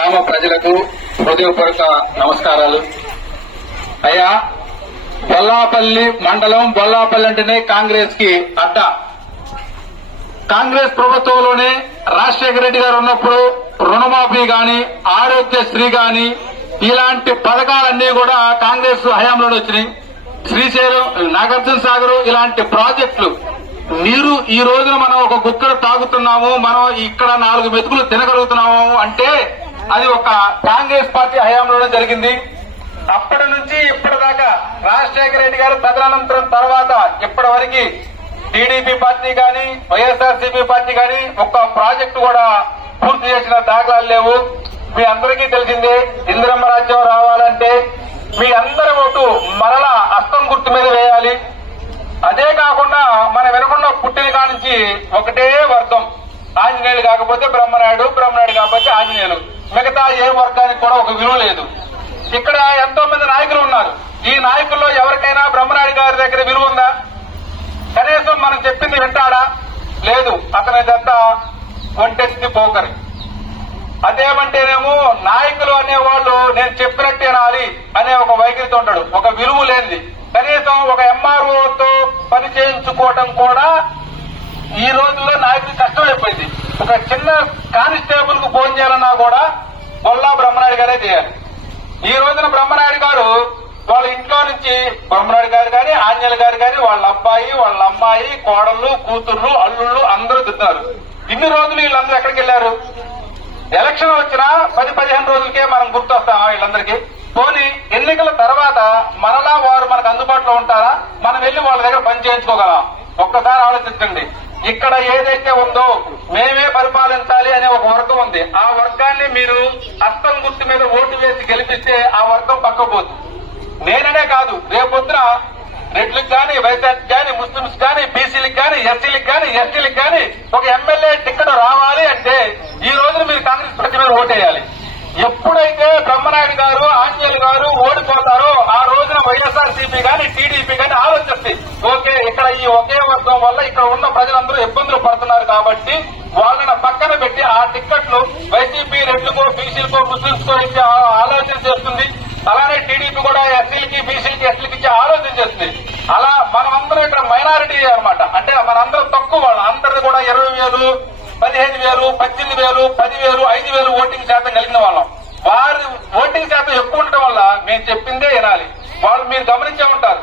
గ్రామ ప్రజలకు హృదయపూర్వక నమస్కారాలు. అయ్యా, బొల్లాపల్లి మండలం, బొల్లాపల్లి అంటేనే కాంగ్రెస్ కి అడ్డ. కాంగ్రెస్ ప్రభుత్వంలోనే రాజశేఖర రెడ్డి గారు ఉన్నప్పుడు రుణమాఫీ గాని, ఆరోగ్యశ్రీ గాని ఇలాంటి పథకాలన్నీ కూడా కాంగ్రెస్ హయాంలోనే వచ్చినాయి. శ్రీశైలం, నాగార్జున సాగర్ ఇలాంటి ప్రాజెక్టులు నీరు ఈ రోజున మనం ఒక గుక్కడు తాగుతున్నాము, మనం ఇక్కడ 4 మెతుకులు తినగలుగుతున్నాము అంటే అది ఒక కాంగ్రెస్ పార్టీ హయాంలోనే జరిగింది. అప్పటి నుంచి ఇప్పటిదాకా రాజశేఖర రెడ్డి గారు తదనంతరం తర్వాత ఇప్పటి వరకు టీడీపీ పార్టీ గాని, వైఎస్ఆర్సీపీ పార్టీ గాని ఒక్క ప్రాజెక్టు కూడా పూర్తి చేసిన దాఖలాలు లేవు. మీ అందరికీ తెలిసిందే, ఇందిరమ్మ రాజ్యం రావాలంటే మీ అందరి ఓటు మరలా హస్తం గుర్తు మీద వేయాలి. అదే కాకుండా మన వినకుండా పుట్టిన కానించి ఒకటే వర్గం, ఆంజనేయులు కాకపోతే బ్రహ్మనాయుడు, బ్రహ్మనాయుడు కాకపోతే ఆంజనేయులు. మిగతా ఏ వర్గానికి కూడా ఒక విలువ లేదు. ఇక్కడ ఎంతో మంది నాయకులు ఉన్నారు. ఈ నాయకుల్లో ఎవరికైనా బ్రహ్మనాయుడు గారి దగ్గర విలువ ఉందా? కనీసం మనం చెప్పింది వింటాడా? లేదు. అతని దత్త ఒంటెత్తి పోకరి. అదేమంటేనేమో నాయకులు అనేవాళ్ళు నేను చెప్పినట్టు వినాలి అనే ఒక వైఖరితో ఉంటాడు. ఒక విలువ లేనిది. కనీసం ఒక ఎంఆర్ఓతో పని చేయించుకోవడం కూడా ఈ రోజుల్లో నాయకులు కష్టమైపోయింది. ఒక చిన్న కానిస్టేబుల్ కు ఫోన్ చేయాలన్నా కూడా బొల్లా బ్రహ్మనాయుడు గారే చేయాలి. ఈ రోజున బ్రహ్మనాయుడు గారు వాళ్ళ ఇంట్లో నుంచి బ్రహ్మనాయుడు గారు గాని, ఆంజనేయులు గారు గాని, వాళ్ళ అబ్బాయి, వాళ్ళ అమ్మాయి, కోడళ్ళు, కూతుర్లు, అల్లుళ్ళు అందరూ తిన్నారు. ఇన్ని రోజులు వీళ్ళందరూ ఎక్కడికి వెళ్లారు? ఎలక్షన్ వచ్చినా 10-15 రోజులకే మనం గుర్తొస్తామా వీళ్ళందరికీ? పోనీ ఎన్నికల తర్వాత మరలా వారు మనకు అందుబాటులో ఉంటారా? మనం వెళ్లి వాళ్ళ దగ్గర పని చేయించుకోగలం? ఒక్కసారి ఆలోచించండి. ఇక్కడ ఏదైతే ఉందో మేమే పరిపాలించాలి అనే ఒక వర్గం ఉంది. ఆ వర్గాన్ని మీరు హస్తం గుర్తు మీద ఓటు వేసి గెలిపిస్తే ఆ వర్గం పక్కపోతుంది. నేననే కాదు, రేపొద్దున రెడ్లకు గాని, వైశాఖ్ గాని, ముస్లింస్ గాని, బీసీలకు గాని, ఎస్సీలకు గాని, ఎస్టీలకు గాని ఒక ఎమ్మెల్యే టికెట్ రావాలి అంటే ఈ రోజున మీరు కాంగ్రెస్ పార్టీ మీద ఓటేయాలి. ఎప్పుడైతే బ్రహ్మనాయుడు గారు, ఆంజనేయులు గారు ఓడిపోతారో ఆ రోజున వైఎస్ఆర్సీపీ గాని, టీడీపీ గాని ఆలోచిస్తే ఓకే, ఇక్కడ ఈ ఒకే వర్గం వల్ల ఇక్కడ ఉన్న ప్రజలందరూ ఇబ్బందులు పడుతున్నారు కాబట్టి వాళ్ళని పక్కన పెట్టి ఆ టిక్కెట్లు వైసీపీ రెడ్లకో, బీసీలకో, ముస్లింస్కో ఇచ్చే ఆలోచన చేస్తుంది. అలానే టీడీపీ కూడా ఎస్సీలకి, బీసీలకి, ఎస్టీలకి ఇచ్చే ఆలోచన చేస్తుంది. అలా మనమందరం ఇక్కడ మైనారిటీ అనమాట. అంటే మనందరం తక్కువ వాళ్ళు. అందరిది కూడా 20,000, 15,000, 18,000, 10,000, 5,000 ఓటింగ్ శాతం కలిగిన వాళ్ళం. వారి ఓటింగ్ శాతం ఎక్కువ ఉండటం వల్ల మేము చెప్పిందే వినాలి. వాళ్ళు మీరు గమనించే ఉంటారు,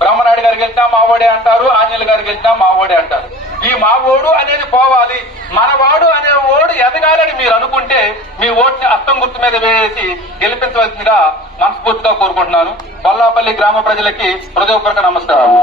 బ్రహ్మనాయుడు గారికి వెళ్తా మా ఓడే అంటారు, ఆంజనేయులు గారికి వెళ్తా మా ఓడే అంటారు. ఈ మా ఓడు అనేది పోవాలి, మన వాడు అనే ఓడు ఎదగాలని మీరు అనుకుంటే మీ ఓటుని హస్తం గుర్తు మీద వేసి గెలిపించవలసిందిగా మనస్ఫూర్తిగా కోరుకుంటున్నాను. బొల్లాపల్లి గ్రామ ప్రజలకి హృదయపూర్వక నమస్కారాలు.